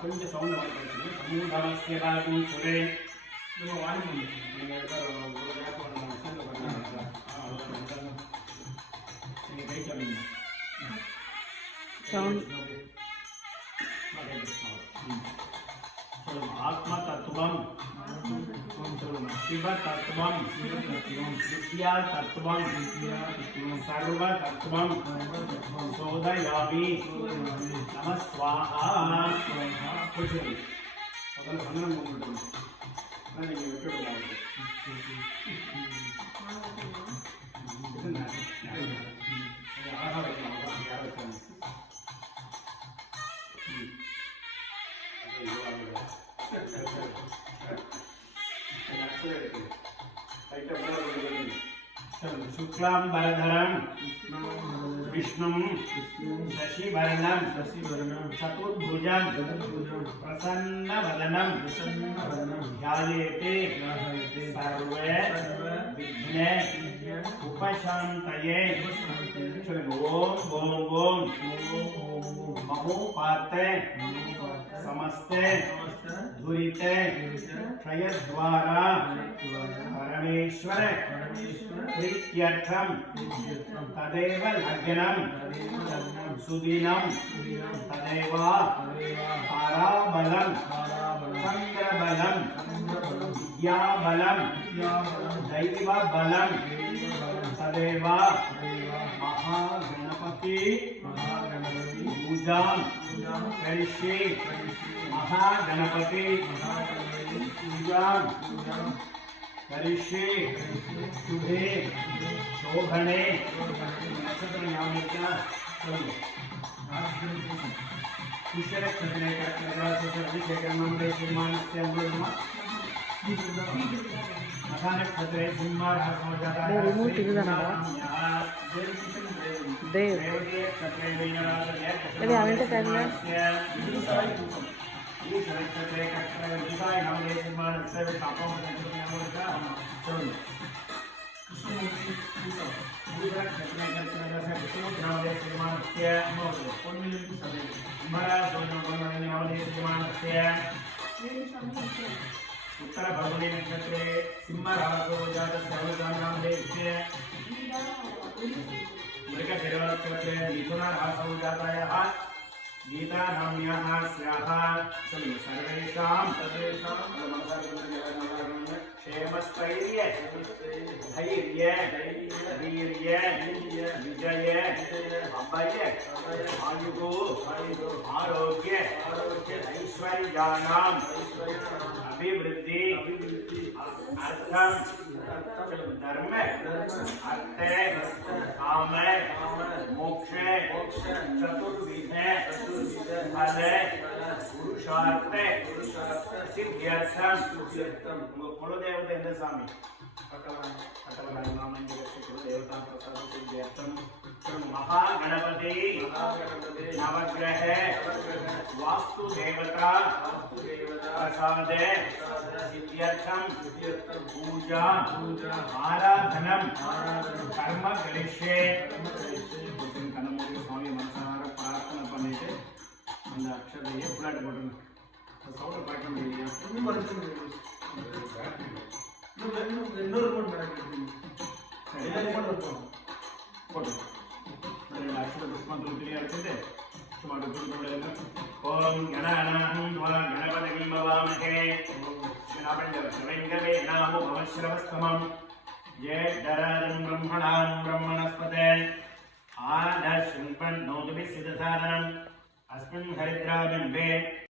கொஞ்சம் சவுண்ட் வாங்கிட்டு சமூகமஸ்ய பாகும் சுரே நம்ம வாங்கி நீங்கள் நீங்கள் கை காமிங்க आत्मा तत्वम शिव तत्वम विद्या तत्वम सर्व तत्वम शोधयामि नमः स्वाहा शुक्लांबरधरं विष्णुं शशिवर्णं चतुर्भुजं प्रसन्नवदनं ध्यायेते सर्वे विघ्ने उपशान्तये ओम ओम ओम महोपाते समस्ते धुरिते क्षयद्वारा परमेश्वर प्रीत्यर्थम तदेव लग्नं सुदिनं तदेव ताराबलं चन्द्रबलं विद्याबलं दैवबलं तदेव महागणपति पूजां करिष्ये महागणपति पूजां करिष्ये शुभे शोभने नक्षत्रयामिका कुशलक्षत्रे श्रीमानस्य नक्षत्रे उत्तर भगवती नक्षत्रे सिंहरासो जातस्य मृगशिरो नक्षत्रे मिथुनरासो जातायाः गीता नाम्याः स्याः सर्वेषां क्षेमस्थैर्य धैर्य वीर्य विजय अभय आयुः आरोग्य ऐश्वर्याणाम् अभिवृद्धि अर्थम धर्म अर्थ काम मोक्ष चतुर्विध फल पुरुषार्थ सिद्ध्यर्थम कुलदेवते ಎಂದ ಸ್ವಾಮಿ कुलदेवता प्रसाद सिद्ध्यर्थम महागणपति नवग्रह वास्तु देवता प्रसाद सिद्ध्यर्थम पूजा आराधनम कर्म करिष्ये कनमूरी स्वामी मनसार प्रार्थना பண்ணிட்டு அந்த அக்ஷதையை புள்ளாட்டு போட்டுங்க சவுண்ட் பார்க்க முடியலையா இன்னொரு போட்டு அக்ஷத புஷ்பம் கிளியா எடுத்துட்டு சும்மா ஓம் கணானாம் கணபதிம் பவாமஹே श्रीनापण्डवश्रवेङ्गवे नामो भवश्रवस्तमम् ज्येष्ठराजं ब्रह्मणां ब्रह्मणस्पते आदशृण्वन्नोतुभिः सिद्धसादनम् अस्मिन् हरिद्राबिम्बे